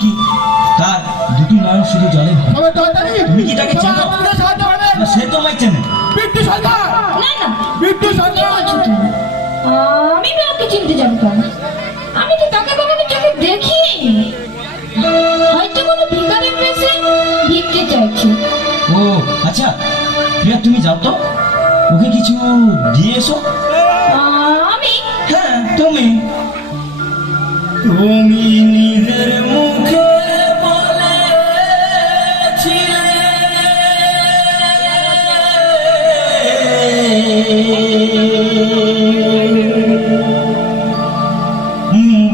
কি তার দুটি নয়ন শুধু জলে তুমি কি তাকে চেনো? না, সে তোমায় চেনে। বিট্টু সরকার, না না, বিট্টু কি সরকার। বলছো তুমি? আমি ওকে চিনতে যাবো কেন? আমি তো তাকে কখনো চোখে দেখিনি। হয়তো কোনো ভিখারির বেশে ভিক্ষে চাইছে। ও আচ্ছা, প্রিয়া তুমি যাও তো, ওকে কিছু দিয়ে এসো। আমি হ্যাঁ তুমি নিজের মুখে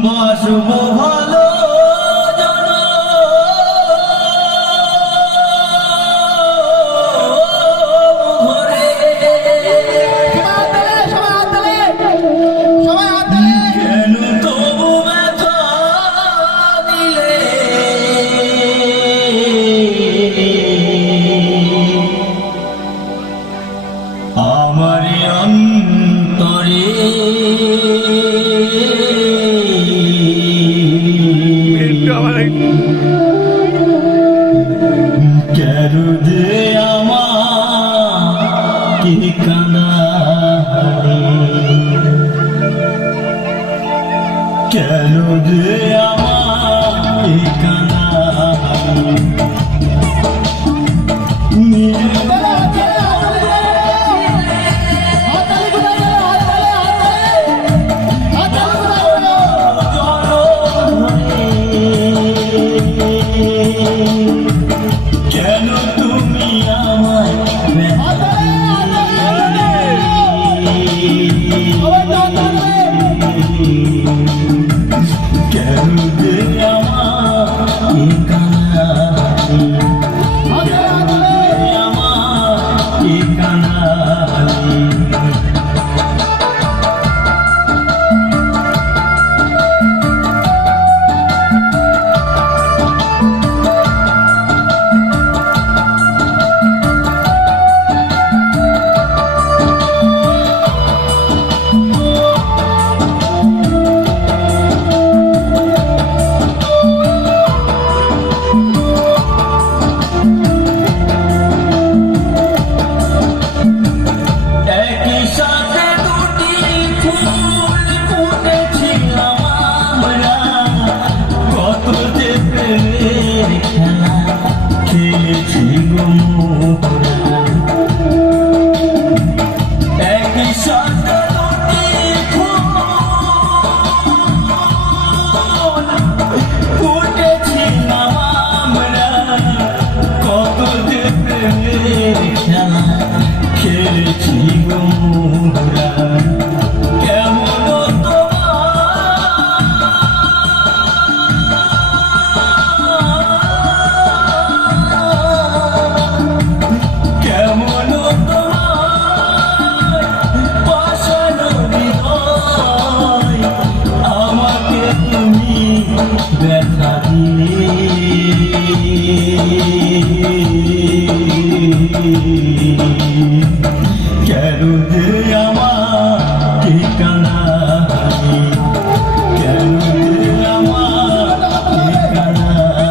বসব ভালো কেন তবু ব্যথা দিলে আমার অন্তরে কেন দে আমাকে কাঁদালে, কেন দে আমাকে কাঁদালে, কেন তুমি আমায় কেন দে আমাকে কাঁদালে, আমাকে কাঁদালে। একই সাথে দুটি ফুল ফুটেছিলাম আমরা, কত যে প্রেমের খেলা খেলেছি গো মোরা। একই সাথে দুটি ফুল ফুটেছিলাম আমরা, কত যে প্রেমের খেলা খেলেছি গো মোরা। কেমন কেমন পাশানো হৃদয়, আমাকে তুমি দেখা দিলে, কেন দে আমাকে কাঁদালে, কেন দে আমাকে কাঁদালে।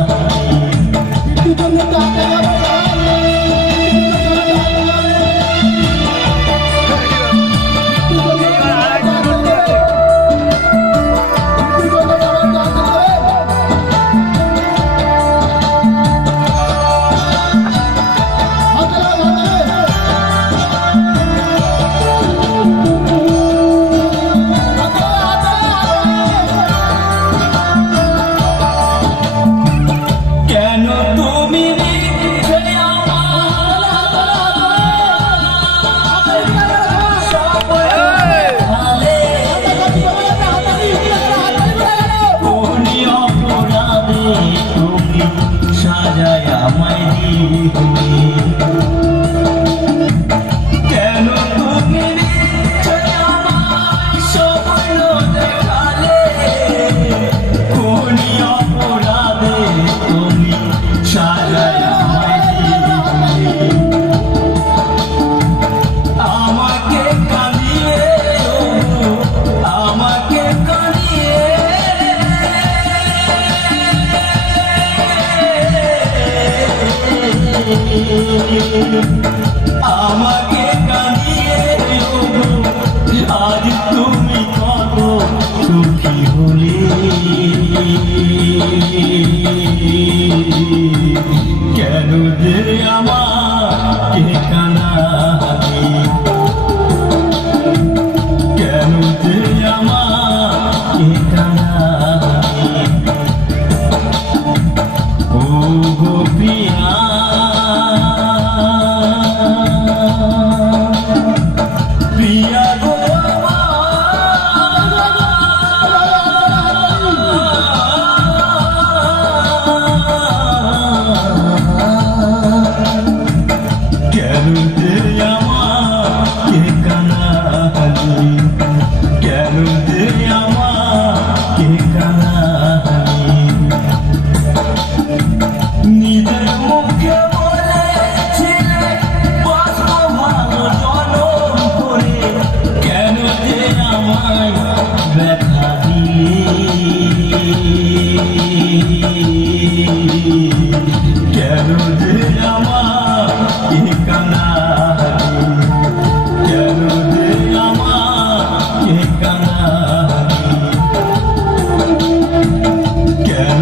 আমাকে কাঁদিয়ে ওগো, আজ তুমি কত সুখী হলে। কেন যে আমাকে কাঁদালে, কেন যে আমাকে কাঁদালে, ও গো প্রিয়া, প্রিয়া গো কেন যে আমাকে কাঁদালে, কেন যে আমাকে কাঁদালে। নিজের মুখে বলেছিলে বাঁচব ভালো জনম করে, কেন যে আমায় ব্যথা দিলে, কেন যে আমাকে কাঁদালে, কেন যে আমাকে কাঁদালে, কেন